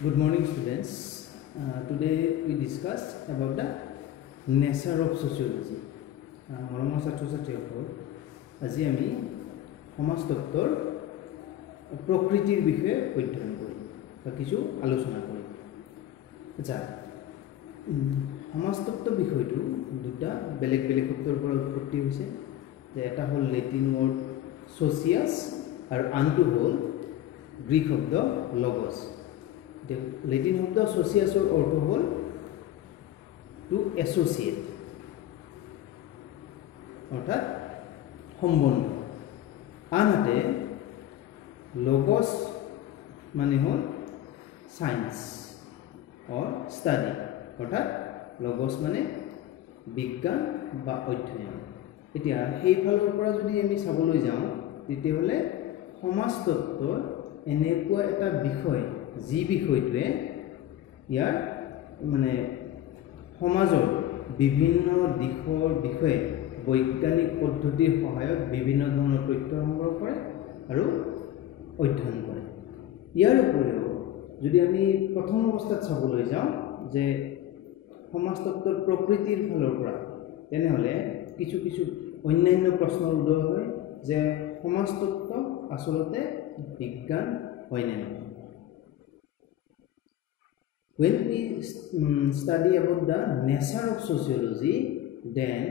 Good morning, students. Today we discuss about the nature of sociology. Moroma satro satriyokol আজি আমি সমাজ তত্ত্বৰ প্ৰকৃতিৰ বিষয়ে অধ্যয়ন কৰিম বা কিছু আলোচনা কৰিম। আচ্ছা, সমাজ তত্ত্ব বিষয়টো দুটা বেলেগ বেলেগ শব্দৰ পৰা উৎপত্তি হৈছে। যে এটা হ'ল লেটিন ৱৰ্ড সোচিয়াছ আৰু আনটো হ'ল গ্ৰীক শব্দ লগছ। লেটিন শব্দ সোচিয়াছৰ অৰ্থ হ'ল টু এছ'চিয়েট, অৰ্থাৎ সম্বন্ধ। আনহাতে লগছ মানে হ'ল সায়েন্স অৰ ষ্টাডি, অৰ্থাৎ লগছ মানে বিজ্ঞান বা অধ্যয়ন। এতিয়া সেইফালৰ পৰা যদি আমি চাবলৈ যাওঁ তেতিয়াহ'লে সমাজতত্ত্বৰ এনেকুৱা এটা বিষয় যি বিষয়টোৱে ইয়াৰ মানে সমাজৰ বিভিন্ন দিশৰ বিষয়ে বৈজ্ঞানিক পদ্ধতিৰ সহায়ত বিভিন্ন ধৰণৰ তথ্য সংগ্ৰহ কৰে আৰু অধ্যয়ন কৰে। ইয়াৰ উপৰিও যদি আমি প্ৰথম অৱস্থাত চাবলৈ যাওঁ যে সমাজতত্ত্বৰ প্ৰকৃতিৰ ফালৰ পৰা, তেনেহ'লে কিছু কিছু অন্যান্য প্ৰশ্নৰ উদয় হয় যে সমাজতত্ত্ব আচলতে বিজ্ঞান হয়নে নহয়। When we study about the nature of sociology, then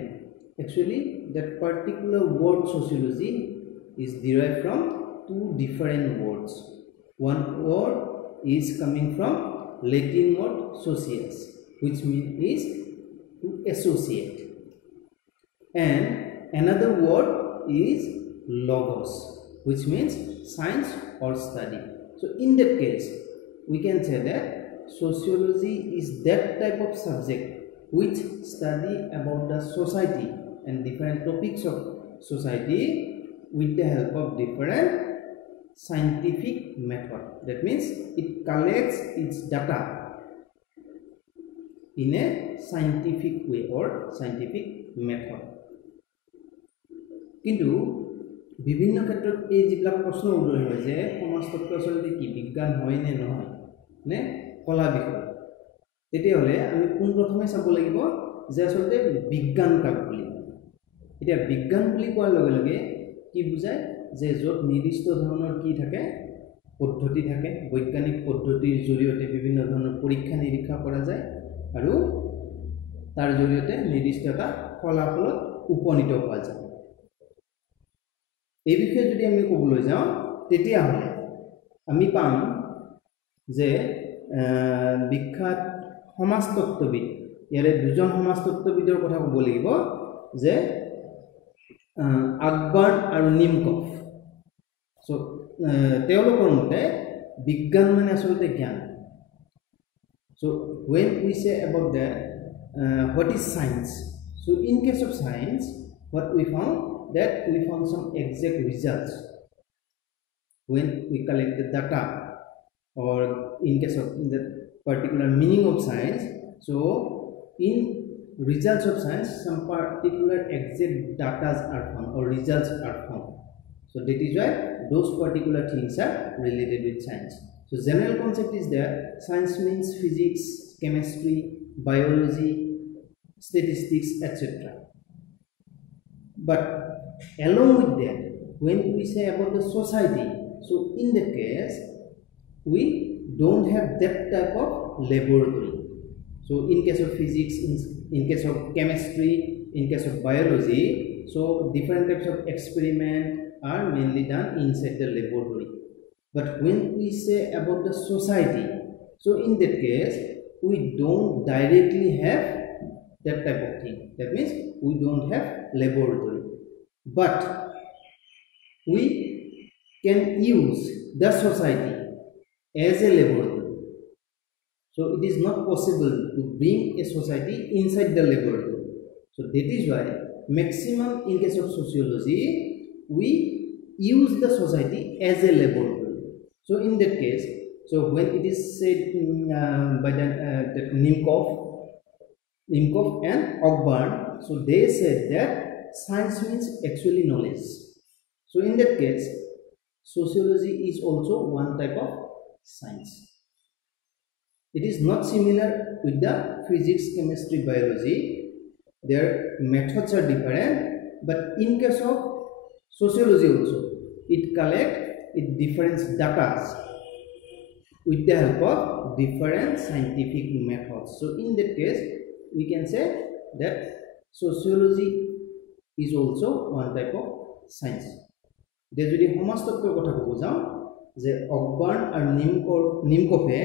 actually that particular word sociology is derived from two different words. One word is coming from Latin word socius, which means is to associate, and another word is logos, which means science or study. So in that case, we can say that sociology is that type of subject which study about the society and different topics of society with the help of different scientific method. That means it collects its data in a scientific way or scientific method. কিন্তু বিভিন্ন ক্ষেত্ৰত এই যিবিলাক প্ৰশ্ন উদয় হয় যে সমাজতত্ত্ব আচলতে কি বিজ্ঞান হয় নে নহয় নে কলা বিষয়, তেতিয়াহ'লে আমি পোনপ্ৰথমে চাব লাগিব যে আচলতে বিজ্ঞান কাক বুলি কয়। এতিয়া বিজ্ঞান বুলি কোৱাৰ লগে লগে কি বুজায় যে য'ত নিৰ্দিষ্ট ধৰণৰ কি থাকে, পদ্ধতি থাকে, বৈজ্ঞানিক পদ্ধতিৰ জৰিয়তে বিভিন্ন ধৰণৰ পৰীক্ষা নিৰীক্ষা কৰা যায় আৰু তাৰ জৰিয়তে নিৰ্দিষ্ট এটা ফলাফলত উপনীত হোৱা যায়। এই বিষয়ে যদি আমি ক'বলৈ যাওঁ তেতিয়াহ'লে আমি পাম যে বিখ্যাত সমাজতত্ত্ববিদ, ইয়াৰে দুজন সমাজতত্ত্ববিদৰ কথা ক'ব লাগিব যে আকবাৰ্ণ আৰু নিমকফ। চ' তেওঁলোকৰ মতে বিজ্ঞান মানে আচলতে জ্ঞান। চ' when we say about that what is science, so in case of science what we found that we found some exact results when we collect the data, or in case of the particular meaning of science, so in results of science some particular exact data are found or results are found. So that is why those particular things are related with science. So general concept is that science means physics, chemistry, biology, statistics, etc. But along with that, when we say about the society, so in that case we don't have that type of laboratory. So in case of physics, in case of chemistry, in case of biology, so different types of experiment are mainly done inside the laboratory. But when we say about the society, so in that case we don't directly have that type of thing. That means we don't have laboratory, but we can use the society as a laboratory. So it is not possible to bring a society inside the laboratory. So that is why maximum in case of sociology we use the society as a laboratory. So in that case, so when it is said by the Nimkov and Ogburn, so they said that science means actually knowledge. So in that case sociology is also one type of science. It is not similar with the physics, chemistry, biology. Their methods are different, but in case of sociology also, it collects different data with the help of different scientific methods. So in that case, we can say that sociology is also one type of science. There যদি সমাজতত্ত্বৰ কথা ক'ব যাওঁ যে অকবাৰ্ণ আৰু নিমকফে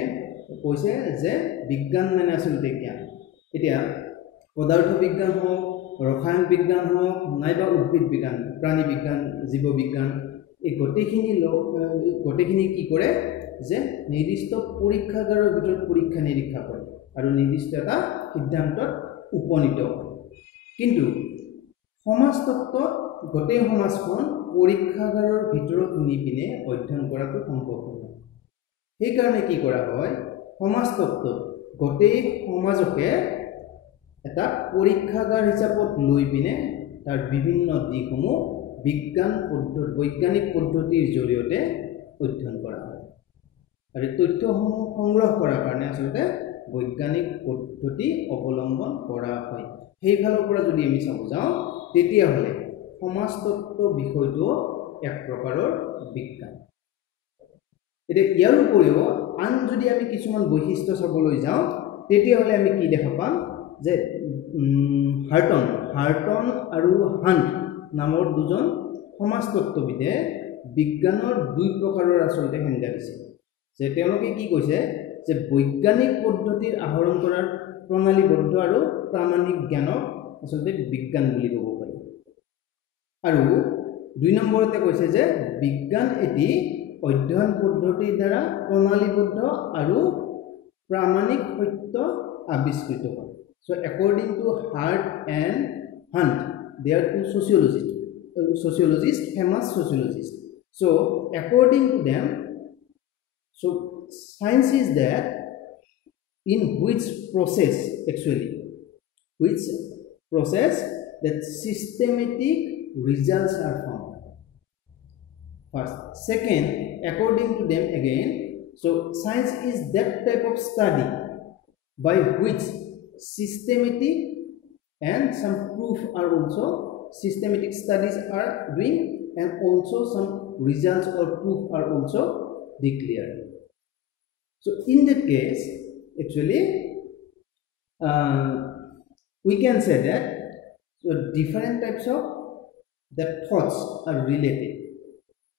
কৈছে যে বিজ্ঞান মানে আসলে জ্ঞান। এতিয়া পদাৰ্থ বিজ্ঞান হোক, ৰসায়ন বিজ্ঞান হোক, নাইবা উদ্ভিদ বিজ্ঞান, প্ৰাণী বিজ্ঞান, জীৱ বিজ্ঞান, এই গোটেইখিনি কি কৰে যে নিৰ্দিষ্ট পৰীক্ষাগাৰৰ ভিতৰত পৰীক্ষা নিৰীক্ষা কৰে আৰু নিৰ্দিষ্ট এটা সিদ্ধান্তত উপনীত হয়। কিন্তু সমাজতত্ত্ব গোটেই সমাজখন পৰীক্ষাগাৰৰ ভিতৰত নি পিনে অধ্যয়ন কৰাটো সম্ভৱ নহয়। সেইকাৰণে কি কৰা হয়, সমাজতত্ত্বত গোটেই সমাজকে এটা পৰীক্ষাগাৰ হিচাপত লৈ পিনে তাৰ বিভিন্ন দিশসমূহ বৈজ্ঞানিক পদ্ধতিৰ জৰিয়তে অধ্যয়ন কৰা হয়। আৰু তথ্যসমূহ সংগ্ৰহ কৰাৰ কাৰণে আচলতে বৈজ্ঞানিক পদ্ধতি অৱলম্বন কৰা হয়। সেইফালৰ পৰা যদি আমি চাব যাওঁ তেতিয়াহ'লে সমাজতত্ত্ব বিষয়টো এক প্ৰকাৰৰ বিজ্ঞান। এতিয়া ইয়াৰ উপৰিও আন যদি আমি কিছুমান বৈশিষ্ট্য চাবলৈ যাওঁ তেতিয়াহ'লে আমি কি দেখা পাম যে হাৰ্টন আৰু হাণ্ট নামৰ দুজন সমাজতত্ত্ববিদে বিজ্ঞানৰ দুই প্ৰকাৰৰ আচলতে সংজ্ঞা দিছে। যে তেওঁলোকে কি কৈছে যে বৈজ্ঞানিক পদ্ধতিৰ আহৰণ কৰাৰ প্ৰণালীবদ্ধ আৰু প্ৰামাণিক জ্ঞানক আচলতে বিজ্ঞান বুলি ক'ব পাৰি। আৰু দুই নম্বৰতে কৈছে যে বিজ্ঞান এটি অধ্যয়ন পদ্ধতিৰ দ্বাৰা প্ৰণালীবদ্ধ আৰু প্ৰামাণিক সত্য আৱিষ্কৃত হয়। So according to Hart and Hunt, they are two sociologists, famous sociologists. So according to them, so science is that in which process that systematic results are found. First. Second, according to them again, so science is that type of study by which systematic and some proof are also systematic studies are doing, and also some results or proof are also declared. So in that case, actually we can say that so different types of the thoughts are related,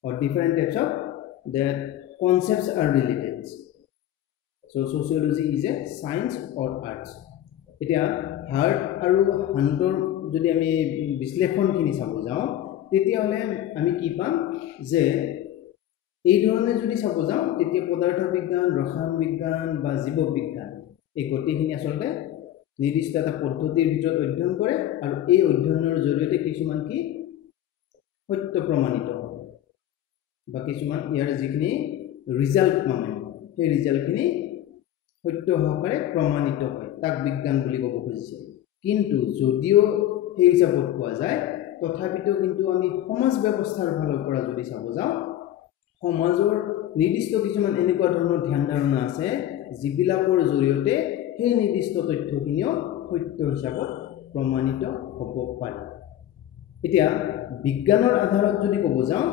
or different types of the concepts are related. So sociology is a science or arts. এতিয়া heart আৰু হাণ্টৰ যদি আমি বিশ্লেষণখিনি চাব যাওঁ তেতিয়াহ'লে আমি কি পাম যে এই ধৰণে যদি চাব যাওঁ তেতিয়া পদাৰ্থ বিজ্ঞান, ৰসায়ন বিজ্ঞান বা জীৱ বিজ্ঞান এই গোটেইখিনি আচলতে নিৰ্দিষ্ট এটা পদ্ধতিৰ ভিতৰত অধ্যয়ন কৰে আৰু এই অধ্যয়নৰ জৰিয়তে কিছুমান কি সত্য প্ৰমাণিত হয় বা কিছুমান ইয়াৰ যিখিনি ৰিজাল্ট মানে সেই ৰিজাল্টখিনি সত্য সহকাৰে প্ৰমাণিত হয়, তাক বিজ্ঞান বুলি ক'ব খুজিছে। কিন্তু যদিও সেই হিচাপত কোৱা যায় তথাপিতো কিন্তু আমি সমাজ ব্যৱস্থাৰ ফালৰ পৰা যদি চাব যাওঁ সমাজৰ নিৰ্দিষ্ট কিছুমান এনেকুৱা ধৰণৰ ধ্যান ধাৰণা আছে যিবিলাকৰ জৰিয়তে সেই নিৰ্দিষ্ট তথ্যখিনিও সত্য হিচাপত প্ৰমাণিত হ'ব পাৰে। এতিয়া বিজ্ঞানৰ আধাৰত যদি ক'ব যাওঁ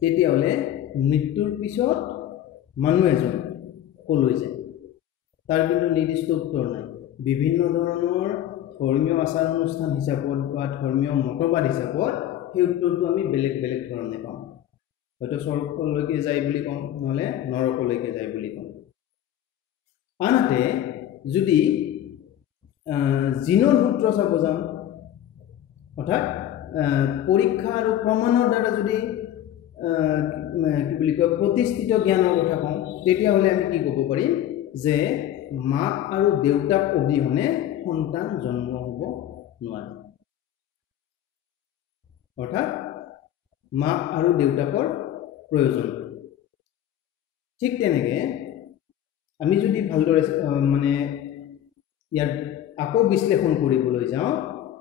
তেতিয়াহ'লে মৃত্যুৰ পিছত মানুহ এজন কলৈ যায় তাৰ কিন্তু নিৰ্দিষ্ট উত্তৰ নাই। বিভিন্ন ধৰণৰ ধৰ্মীয় আচাৰ অনুষ্ঠান হিচাপত বা ধৰ্মীয় মতবাদ হিচাপত সেই উত্তৰটো আমি বেলেগ বেলেগ ধৰণে পাওঁ। হয়তো স্বৰ্গলৈকে যায় বুলি কওঁ, নহ'লে নৰকলৈকে যায় বুলি কওঁ। আনহাতে যদি জিনৰ সূত্ৰ চাব যাওঁ অৰ্থাৎ পৰীক্ষা আৰু প্ৰমাণৰ দ্বাৰা যদি কি বুলি কয় প্ৰতিষ্ঠিত জ্ঞানৰ কথা কওঁ তেতিয়াহ'লে আমি কি ক'ব পাৰিম যে মাক আৰু দেউতাক অবিহনে সন্তান জন্ম হ'ব নোৱাৰে। অৰ্থাৎ মাক আৰু দেউতাকৰ প্ৰয়োজন। ঠিক তেনেকৈ আমি যদি ভালদৰে মানে ইয়াৰ আকৌ বিশ্লেষণ কৰিবলৈ যাওঁ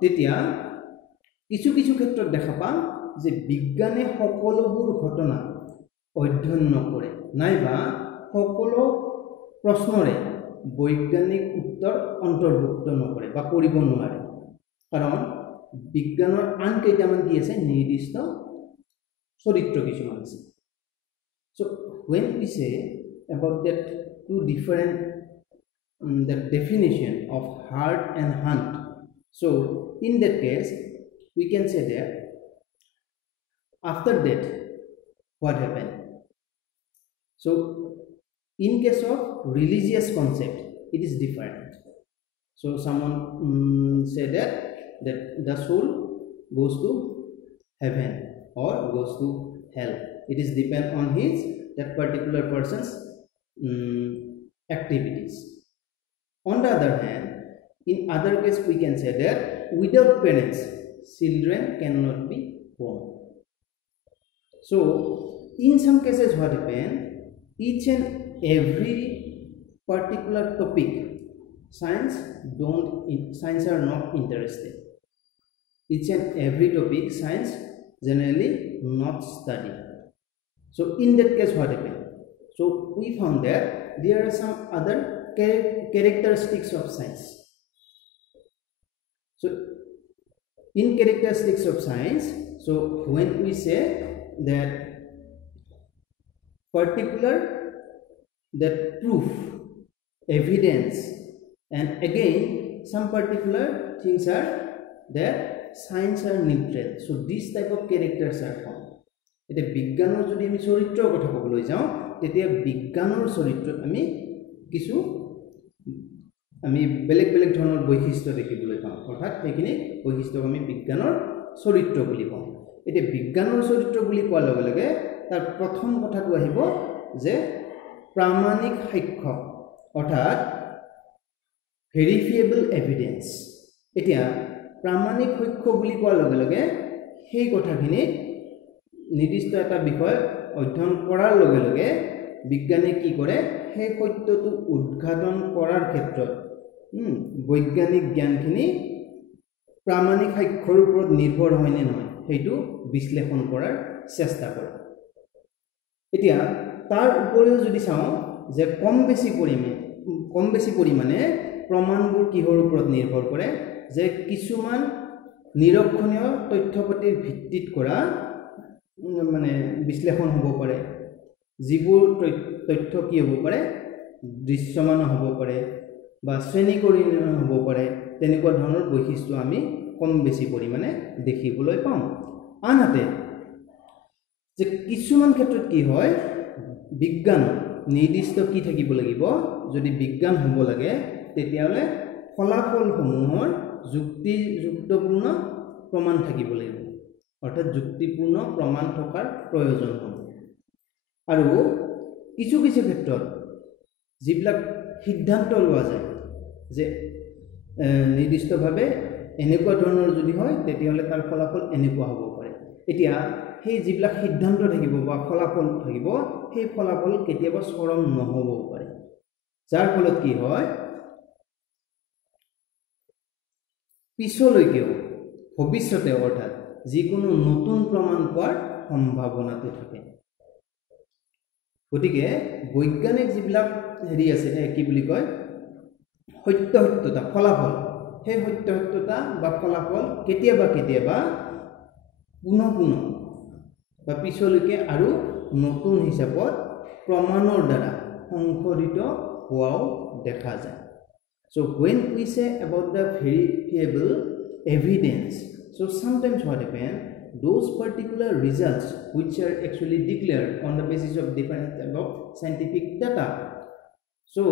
তেতিয়া কিছু কিছু ক্ষেত্ৰত দেখা পাম যে বিজ্ঞানে সকলোবোৰ ঘটনা অধ্যয়ন নকৰে নাইবা সকলো প্ৰশ্নৰে বৈজ্ঞানিক উত্তৰ অন্তৰ্ভুক্ত নকৰে বা কৰিব নোৱাৰে কাৰণ বিজ্ঞানৰ আন কেইটামান কি আছে নিৰ্দিষ্ট চৰিত্ৰ কিছুমান আছে so when we say about that two different the definition of heart and hunt so in that case we can say that after that what happened so in case of religious concept it is different so someone say that the soul goes to heaven or goes to hell it is depend on his that particular person's activities on the other hand in other case we can say that without parents children cannot be born so in some cases what happen each and every particular topic science are not interested each and every topic science generally not study so in that case what happened so we found that there are some other characteristics of science so in characteristics of science so when we say that particular that proof evidence and again some particular things are that science are neutral so this type of characters are found এটা বিজ্ঞানৰ যদি আমি চৰিত্ৰৰ কথা ক'বলৈ যাওঁ তেতিয়া বিজ্ঞানৰ চৰিত্ৰত আমি কিছু আমি বেলেগ বেলেগ ধৰণৰ বৈশিষ্ট্য দেখিবলৈ পাওঁ অৰ্থাৎ সেইখিনি বৈশিষ্ট্য আমি বিজ্ঞানৰ চৰিত্ৰ বুলি কওঁ এটা বিজ্ঞানৰ চৰিত্ৰ বুলি কোৱাৰ লগে লগে তাৰ প্ৰথম কথাটো আহিব যে প্ৰামাণিক সাক্ষ্য অৰ্থাৎ ভেৰিফিয়েবল এভিডেন্স এতিয়া প্ৰামাণিক সাক্ষ্য বুলি কোৱাৰ লগে লগে সেই কথাখিনি নিৰ্দিষ্ট এটা বিষয় অধ্যয়ন কৰাৰ লগে লগে বিজ্ঞানে কি কৰে সেই সত্যটো উদ্ঘাটন কৰাৰ ক্ষেত্ৰত বৈজ্ঞানিক জ্ঞানখিনি প্ৰামাণিক সাক্ষ্যৰ ওপৰত নিৰ্ভৰ হয় নে নহয় সেইটো বিশ্লেষণ কৰাৰ চেষ্টা কৰে এতিয়া তাৰ উপৰিও যদি চাওঁ যে কম বেছি পৰিমাণে প্ৰমাণবোৰ কিহৰ ওপৰত নিৰ্ভৰ কৰে যে কিছুমান নিৰক্ষণীয় তথ্যপাতিৰ ভিত্তিত কৰা মানে বিশ্লেষণ হ'ব পাৰে যিবোৰ তথ্য কি হ'ব পাৰে দৃশ্যমান হ'ব পাৰে বা শ্ৰেণীকৰণ হ'ব পাৰে তেনেকুৱা ধৰণৰ বৈশিষ্ট্য আমি কম বেছি পৰিমাণে দেখিবলৈ পাওঁ আনহাতে যে কিছুমান ক্ষেত্ৰত কি হয় বিজ্ঞান নিৰ্দিষ্ট কি থাকিব লাগিব যদি বিজ্ঞান হ'ব লাগে তেতিয়াহ'লে ফলাফলসমূহৰ যুক্তিযুক্তপূৰ্ণ প্ৰমাণ থাকিব লাগিব অৰ্থাৎ যুক্তিপূৰ্ণ প্ৰমাণ থকাৰ প্ৰয়োজন হ'ব আৰু কিছু ক্ষেত্ৰত যিবিলাক সিদ্ধান্ত লোৱা যায় যে নিৰ্দিষ্টভাৱে এনেকুৱা ধৰণৰ যদি হয় তেতিয়াহ'লে তাৰ ফলাফল এনেকুৱা হ'ব পাৰে এতিয়া সেই যিবিলাক সিদ্ধান্ত থাকিব বা ফলাফল থাকিব সেই ফলাফল কেতিয়াবা চৰম নহ'বও পাৰে যাৰ ফলত কি হয় পিছলৈকেও ভৱিষ্যতে অৰ্থাৎ যিকোনো নতুন প্ৰমাণ পোৱাৰ সম্ভাৱনাটো থাকে গতিকে বৈজ্ঞানিক যিবিলাক হেৰি আছে কি বুলি কয় সত্যতা ফলাফল সেই সত্যতা বা ফলাফল কেতিয়াবা পুনঃ বা পিছলৈকে আৰু নতুন হিচাপত প্ৰমাণৰ দ্বাৰা সংশোধিত হোৱাও দেখা যায় so when we say about the verifiable evidence so sometimes what happen those particular results which are actually declared on the basis of different type of scientific data so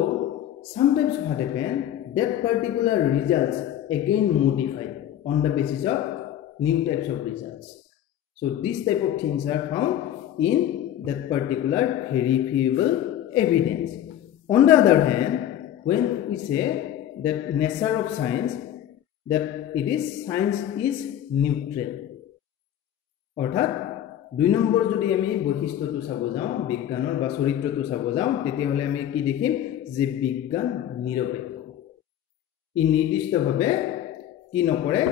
sometimes what happen that particular results again modified on the basis of new types of results so these type of things are found in that particular verifiable evidence on the other hand when we say that nature of science that science is neutral অৰ্থাৎ দুই number যদি আমি বৈশিষ্ট্যটো চাব যাওঁ বিজ্ঞানৰ বা চৰিত্ৰটো চাব যাওঁ তেতিয়াহ'লে আমি কি দেখিম যে বিজ্ঞান নিৰপেক্ষ ই নিৰ্দিষ্টভাৱে কি নকৰে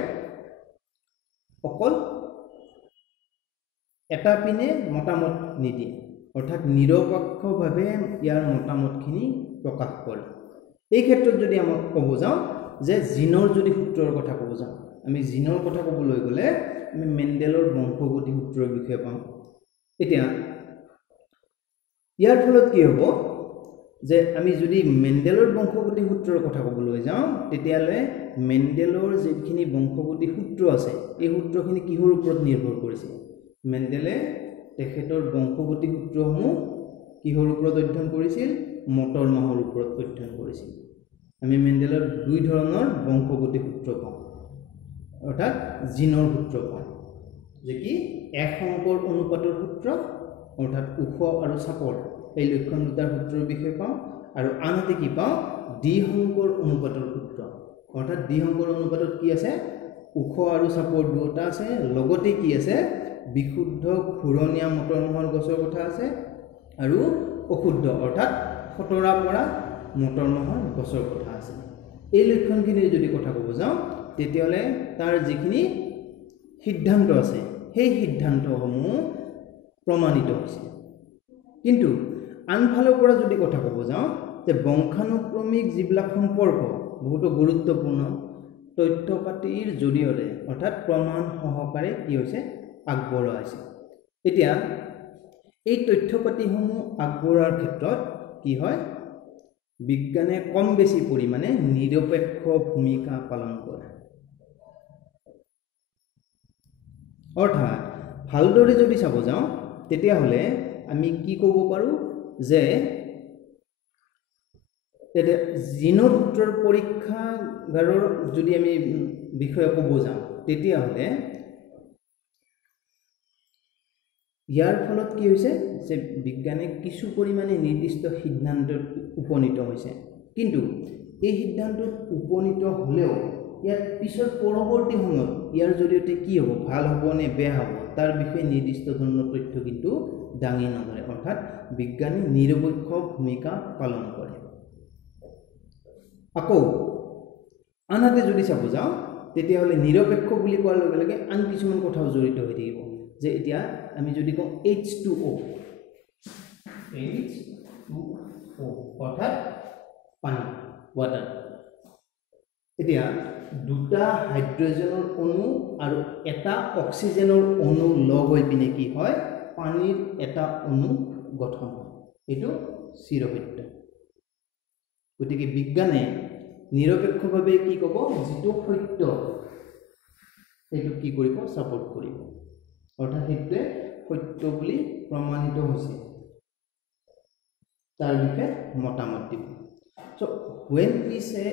অকল এটা পিনে মতামত নিদিয়ে অৰ্থাৎ নিৰপেক্ষভাৱে ইয়াৰ মতামতখিনি প্ৰকাশ কৰে এই ক্ষেত্ৰত যদি আমাক ক'ব যাওঁ যে জিনৰ যদি সূত্ৰৰ কথা ক'ব যাওঁ, আমি জিনৰ কথা ক'বলৈ গ'লে আমি মেণ্ডেলৰ বংশগতি সূত্ৰৰ বিষয়ে পাম। এতিয়া ইয়াৰ ফলত কি হ'ব যে আমি যদি মেণ্ডেলৰ বংশগতি সূত্ৰৰ কথা ক'বলৈ যাওঁ তেতিয়াহ'লে মেণ্ডেলৰ যিখিনি বংশগতি সূত্ৰ আছে এই সূত্ৰখিনি কিহৰ ওপৰত নিৰ্ভৰ কৰিছে? মেণ্ডেলে তেখেতৰ বংশগতি সূত্ৰসমূহ কিহৰ ওপৰত অধ্যয়ন কৰিছিল? মটৰ মাহৰ ওপৰত অধ্যয়ন কৰিছিল। আমি মেণ্ডেলৰ দুই ধৰণৰ বংশগতি সূত্ৰ পাওঁ, অৰ্থাৎ জিনৰ সূত্ৰ পাওঁ, যে কি এক সংকৰ অনুপাতৰ সূত্ৰ, অৰ্থাৎ ওখ আৰু চাপৰ এই লক্ষণ দুটাৰ সূত্ৰৰ বিষয়ে পাওঁ, আৰু আনহাতে কি পাওঁ? দ্বিসংকৰ অনুপাতৰ সূত্ৰ, অৰ্থাৎ দ্বিসংকৰ অনুপাতত কি আছে? ওখ আৰু চাপৰ দুটা আছে, লগতে কি আছে? বিশুদ্ধ ঘূৰণীয়া মটৰ মাহৰ গছৰ কথা আছে, আৰু অশুদ্ধ অৰ্থাৎ খতৰা পৰা মটৰ মাহৰ গছৰ কথা আছে। এই লক্ষণখিনিৰ যদি কথা ক'ব যাওঁ তেতিয়াহ'লে তাৰ যিখিনি সিদ্ধান্ত আছে সেই সিদ্ধান্তসমূহ প্ৰমাণিত হৈছে। কিন্তু আনফালৰ পৰা যদি কথা ক'ব যাওঁ যে বংশানুক্ৰমিক যিবিলাক সম্পৰ্ক বহুতো গুৰুত্বপূৰ্ণ তথ্য পাতিৰ জৰিয়তে অৰ্থাৎ প্ৰমাণ সহকাৰে কি হৈছে? আগবঢ়োৱা হৈছে। এতিয়া এই তথ্য পাতিসমূহ আগবঢ়োৱাৰ ক্ষেত্ৰত কি হয়? বিজ্ঞানে কম বেছি পৰিমাণে নিৰপেক্ষ ভূমিকা পালন কৰে। অৰ্থাৎ ভালদৰে যদি চাব যাওঁ তেতিয়াহ'লে আমি কি ক'ব পাৰোঁ যে জিনৰ সূত্ৰৰ পৰীক্ষাগাৰৰ যদি আমি বিষয়ে ক'ব যাওঁ তেতিয়াহ'লে ইয়াৰ ফলত কি হৈছে যে বিজ্ঞানে কিছু পৰিমাণে নিৰ্দিষ্ট সিদ্ধান্তত উপনীত হৈছে। কিন্তু এই সিদ্ধান্তত উপনীত হ'লেও ইয়াৰ পিছৰ পৰৱৰ্তী সময়ত ইয়াৰ জৰিয়তে কি হ'ব? ভাল হ'ব নে বেয়া হ'ব? তাৰ বিষয়ে নিৰ্দিষ্ট ধৰণৰ তথ্য কিন্তু দাঙি নধৰে, অৰ্থাৎ বিজ্ঞানে নিৰপেক্ষ ভূমিকা পালন কৰে। আকৌ আনহাতে যদি চাব যাওঁ তেতিয়াহ'লে নিৰপেক্ষ বুলি কোৱাৰ লগে লগে আন কিছুমান কথাও জড়িত হৈ থাকিব, যে এতিয়া আমি যদি কওঁ H2O অৰ্থাৎ পানী, ৱাটাৰ। এতিয়া দুটা হাইড্ৰজেনৰ অণু আৰু এটা অক্সিজেনৰ অণু লগ হৈ পিনে কি হয়? পানীৰ এটা অণু গঠন হয়। এইটো চিৰসত্য। গতিকে বিজ্ঞানে নিৰপেক্ষভাৱে কি ক'ব? যিটো সত্য সেইটো কি কৰিব? ছাপোৰ্ট কৰিব, অৰ্থাৎ সেইটোৱে সত্য বুলি প্ৰমাণিত হৈছে, তাৰ বিষয়ে মতামত দিব। So when we say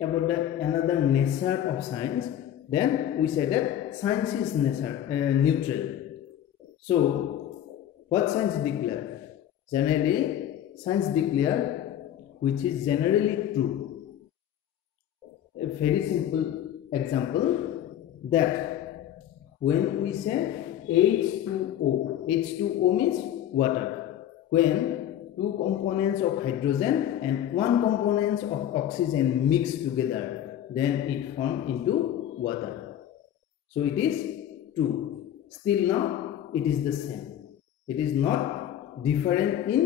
about the another nature of science, then we say that science is neutral. So what science declare? Generally science declare which is generally true. A very simple example, that when we say H2O means water. When two components of hydrogen and one component of oxygen mix together, then it forms into water. So it is true. Still now it is the same. It is not different in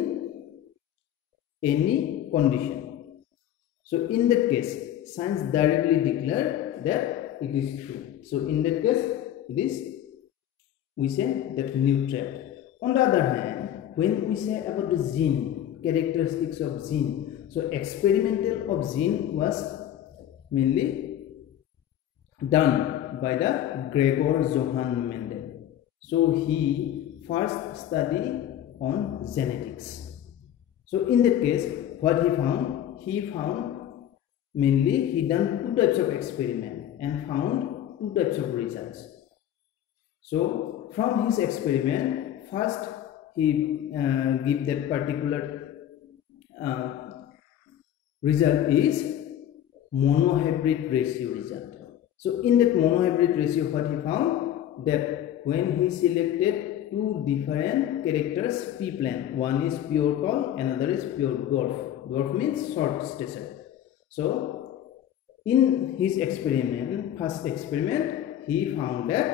any condition. So in that case science directly declared that it is true. So in that case it is, we say that neutral. On the other hand, when we say about the gene, characteristics of gene, so experimental of gene was mainly done by the Gregor Johann Mendel. So he first studied on genetics. So in that case what he found mainly he done two types of experiment and found two types of results. So from his experiment, first he give that particular result is monohybrid ratio result. So in that monohybrid ratio what he found, that when he selected two different characters p plant, one is pure tall, another is pure dwarf. Dwarf means short stature. So in his experiment, first experiment, he found that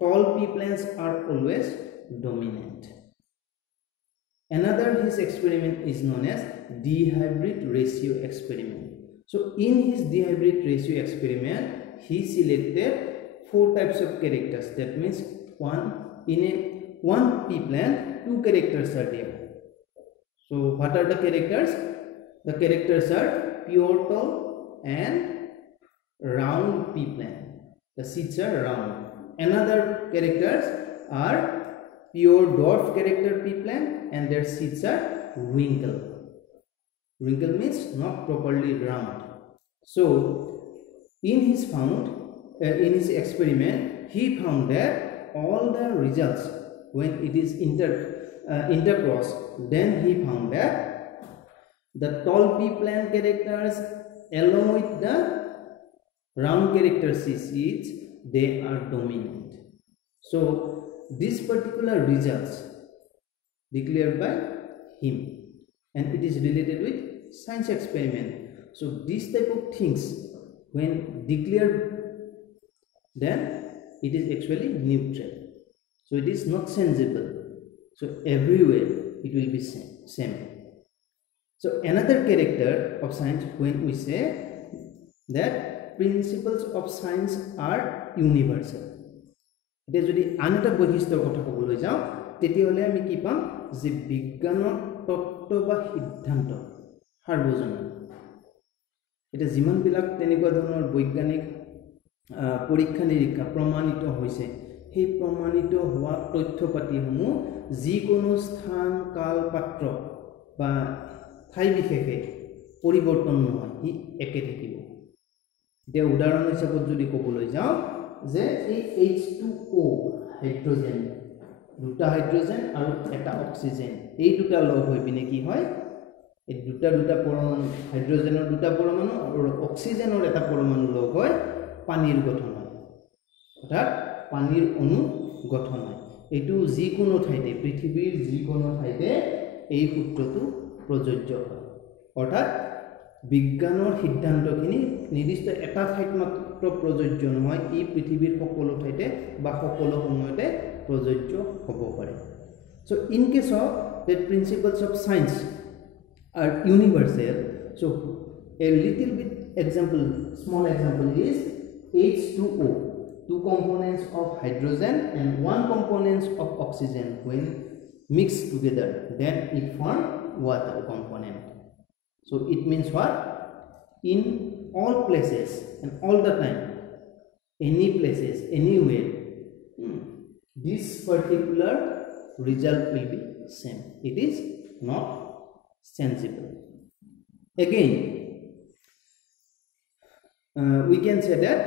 tall p plants are always dominant. Another his experiment is known as Dehydrated ratio experiment. So in his Dehydrated ratio experiment, he selected 4 types of characters. That means one pea plant, 2 characters are there. So what are the characters? The characters are pure tall and round pea plant. The seeds are round. Another characters are pure dwarf character pea plant and their seeds are wrinkle. Wrinkle means not properly round. So in his experiment, he found that all the results when it is intercross, then he found that the tall pea plant characters along with the round character seeds, they are dominant. So these particular results declared by him, and it is related with science experiment. So these type of things when declared, then it is actually neutral. So it is not sensible. So everywhere it will be same. So another character of science, when we say that principles of science are universal. It is যদি আনটা বৈশিষ্ট্যৰ কথা ক'বলৈ যাওঁ তেতিয়াহলে আমি কি পাম যে বিজ্ঞানৰ তত্ত্ব বা সিদ্ধান্ত সাৰ্বজনীন এটা যিমান বিলাক তেনেকুৱা ধৰণৰ বৈজ্ঞানিক পৰীক্ষা নিৰীক্ষা প্ৰমাণিত হৈছে সেই প্ৰমাণিত হোৱা তথ্য পাতিসমূহ যিকোনো স্থান কাল পাত্ৰ বা ঠাই বিশেষে পৰিৱৰ্তন নহয় ই একে থাকিব এতিয়া উদাহৰণ হিচাপত যদি ক'বলৈ যাওঁ যে এই H2O হাইড্ৰোজেন দুটা হাইড্ৰোজেন আৰু এটা অক্সিজেন এই দুটা লগ হৈ পিনে কি হয় এই দুটা পৰমাণু হাইড্ৰোজেনৰ দুটা পৰমাণু আৰু অক্সিজেনৰ এটা পৰমাণু লগ হৈ পানীৰ গঠন হয় অৰ্থাৎ পানীৰ অণু গঠন হয় এটো যিকোনো ঠাইতে পৃথিৱীৰ যিকোনো ঠাইতে এই সূত্ৰটো প্ৰযোজ্য হয় অৰ্থাৎ বিজ্ঞানৰ সিদ্ধান্তখিনি নিৰ্দিষ্ট এটা ঠাইত মাত্ৰ প্ৰযোজ্য নহয় ই পৃথিৱীৰ সকলো ঠাইতে বা সকলো সময়তে প্ৰযোজ্য হ'ব পাৰে so in case of the principles of science are universal so a little bit example small example is H2O two components of hydrogen and one components of oxygen when mixed together then it form water component so it means what in all places and all the time any places anywhere this particular result will be same it is not sensible again we can say that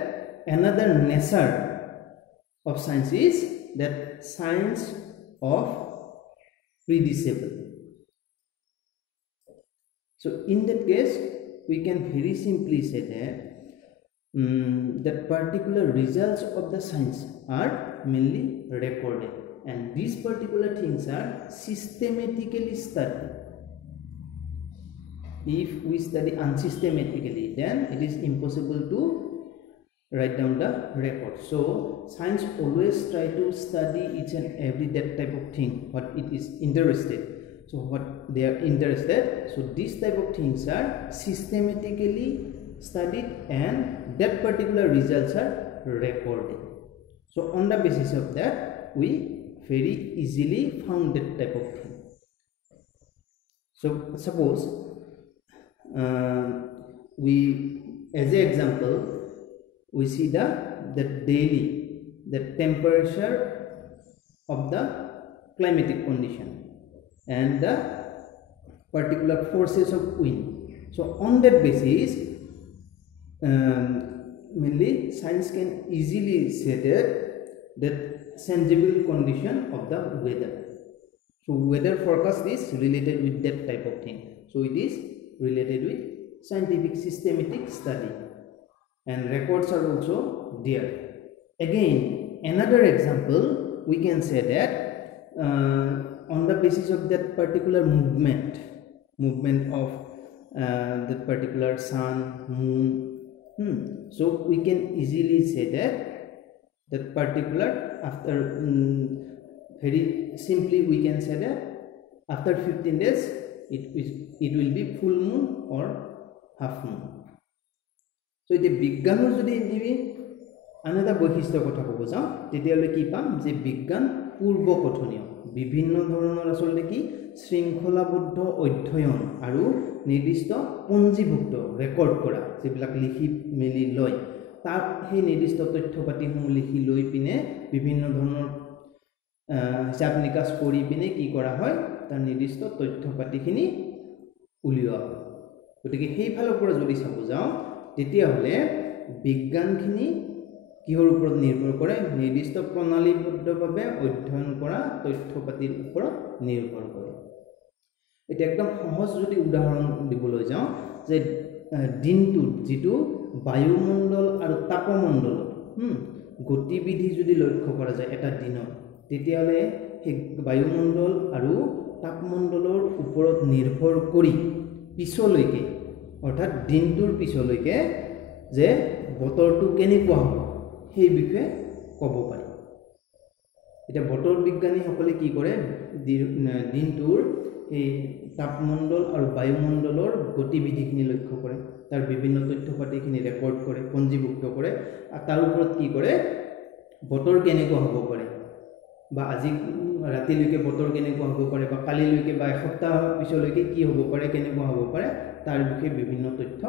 another nature of science is that science of predictable so in that case we can very simply say that that particular results of the science are mainly recorded and these particular things are systematically studied if we study unsystematically then it is impossible to write down the record so science always try to study each and every that type of thing what it is interested so what they are interested so these type of things are systematically studied and that particular results are recorded so on the basis of that we very easily found that type of thing so suppose we as an example we see the daily the temperature of the climatic condition and the particular forces of wind so on that basis mainly science can easily say that sensible condition of the weather so weather forecast is related with that type of thing so it is related with scientific systematic study and records are also there again another example we can say that on the basis of that particular movement of that particular sun moon so we can easily say that particular after very simply we can say that After 15 days, it will be full moon or half moon. So the বিজ্ঞানৰ যদি আমি আনটা বৈশিষ্ট্য কথা ক'ব যাওঁ তেতিয়ালে কি পাম যে বিজ্ঞান পূৰ্ব কথনীয় বিভিন্ন ধৰণৰ আসলে কি শৃংখলাবদ্ধ অধ্যয়ন আৰু নিৰ্দিষ্ট পঞ্জীভুক্ত ৰেকৰ্ড কৰা যেবিলাক লিখি মেলি লয় তাৰ সেই নিৰ্দিষ্ট তথ্যপাতিসমূহ লিখি লৈ পিনে বিভিন্ন ধৰণৰ হিচাপ নিকাচ কৰি পিনে কি কৰা হয় তাৰ নিৰ্দিষ্ট তথ্যপাতিখিনি উলিওৱা হয় গতিকে সেই ফালৰ পৰা যদি চাব যাওঁ তেতিয়া হলে বিজ্ঞানখিনি কিহৰ ওপৰত নিৰ্ভৰ কৰে নিৰ্দিষ্ট প্ৰণালীবদ্ধভাৱে অধ্যয়ন কৰা তথ্যপাতিৰ ওপৰত নিৰ্ভৰ কৰে এটা একদম সহজ যদি উদাহৰণ দিবলৈ যাওঁ যে দিনটো যেটো বায়ুমণ্ডল আৰু তাপমণ্ডল গতিবিধি যদি লক্ষ্য কৰা যায় এটা দিনত তেতিয়ালে সেই বায়ুমণ্ডল আৰু তাপমণ্ডলৰ ওপৰত নিৰ্ভৰ কৰি পিছলৈকে অৰ্থাৎ দিনটোৰ পিছলৈকে যে বতৰটো কেনেকুৱা হ'ব সেই বিষয়ে ক'ব পাৰি এটা বতৰ বিজ্ঞানী সকলে কি কৰে দিনটোৰ এই তাপমণ্ডল আৰু বায়ুমণ্ডলৰ গতিবিধিখিনি লক্ষ্য কৰে তাৰ বিভিন্ন তথ্যপাতিখিনি ৰেকৰ্ড কৰে পঞ্জীভুক্ত কৰে আৰু তাৰ ওপৰত কি কৰে বতৰ কেনেকুৱা হ'ব পাৰে বা আজি ৰাতিলৈকে বতৰ কেনেকুৱা হ'ব পাৰে বা কালিলৈকে বা এসপ্তাহ পিছলৈকে কি হ'ব পাৰে কেনেকুৱা হ'ব পাৰে তাৰ বিষয়ে বিভিন্ন তথ্য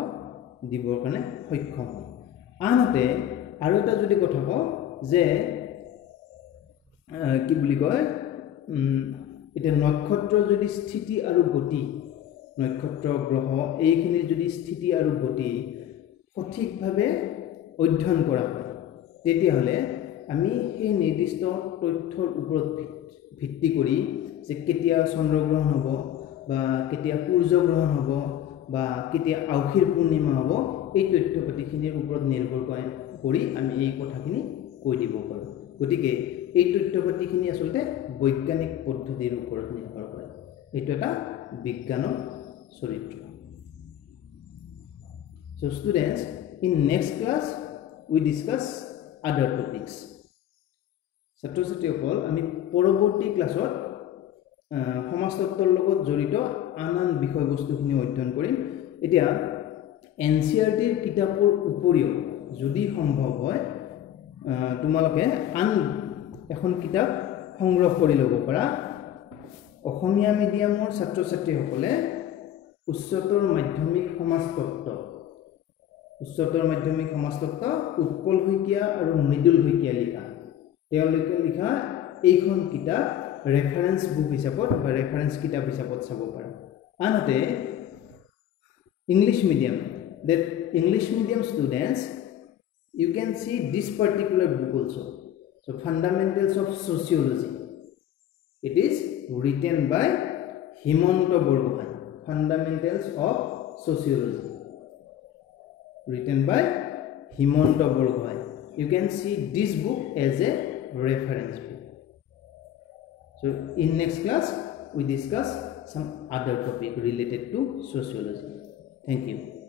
দিবৰ কাৰণে সক্ষম হয় আনহাতে আৰু এটা যদি কথা কওঁ যে কি বুলি কয় এটা নক্ষত্ৰৰ যদি স্থিতি আৰু গতি নক্ষত্ৰ গ্ৰহ এইখিনিৰ যদি স্থিতি আৰু গতি সঠিকভাৱে অধ্যয়ন কৰা হয় তেতিয়াহ'লে আমি সেই নিৰ্দিষ্ট তথ্যৰ ওপৰত ভিত্তি কৰি যে কেতিয়া চন্দ্ৰগ্ৰহণ হ'ব বা কেতিয়া সূৰ্যগ্ৰহণ হ'ব বা কেতিয়া আউখীৰ পূৰ্ণিমা হ'ব এই তথ্যপাতিখিনিৰ ওপৰত নিৰ্ভৰ কৰি আমি এই কথাখিনি কৈ দিব পাৰোঁ গতিকে এই তথ্যপাতিখিনি আসলতে বৈজ্ঞানিক পদ্ধতিৰ ওপৰত নিৰ্ভৰ কৰে এইটো এটা বিজ্ঞানৰ চৰিত্ৰ So students, in next class we discuss other topics. ছাত্ৰ ছাত্ৰীসকল আমি পৰৱৰ্তী ক্লাছত সমাজতত্বৰ লগত জড়িত আন বিষয়বস্তুখিনি অধ্যয়ন কৰিম এতিয়া এনচিইআৰটিৰ কিতাপৰ উপৰিও যদি সম্ভৱ হয় তোমালোকে আন এখন কিতাপ সংগ্ৰহ কৰি ল'ব পাৰা অসমীয়া মিডিয়ামৰ ছাত্ৰ ছাত্ৰীসকলে উচ্চতৰ মাধ্যমিক সমাজতত্ত্ব উৎপল শইকীয়া আৰু মৃদুল শইকীয়া লিখা তেওঁলোকে লিখা এইখন কিতাপ ৰেফাৰেন্স বুক হিচাপত বা ৰেফাৰেন্স কিতাপ হিচাপত চাব পাৰা আনহাতে English medium students you can see this particular book also so Fundamentals of Sociology it is written by Himanta Borgohain Fundamentals of Sociology written by Himanta Borgohain you can see this book as a reference book so in next class we discuss some other topic related to sociology thank you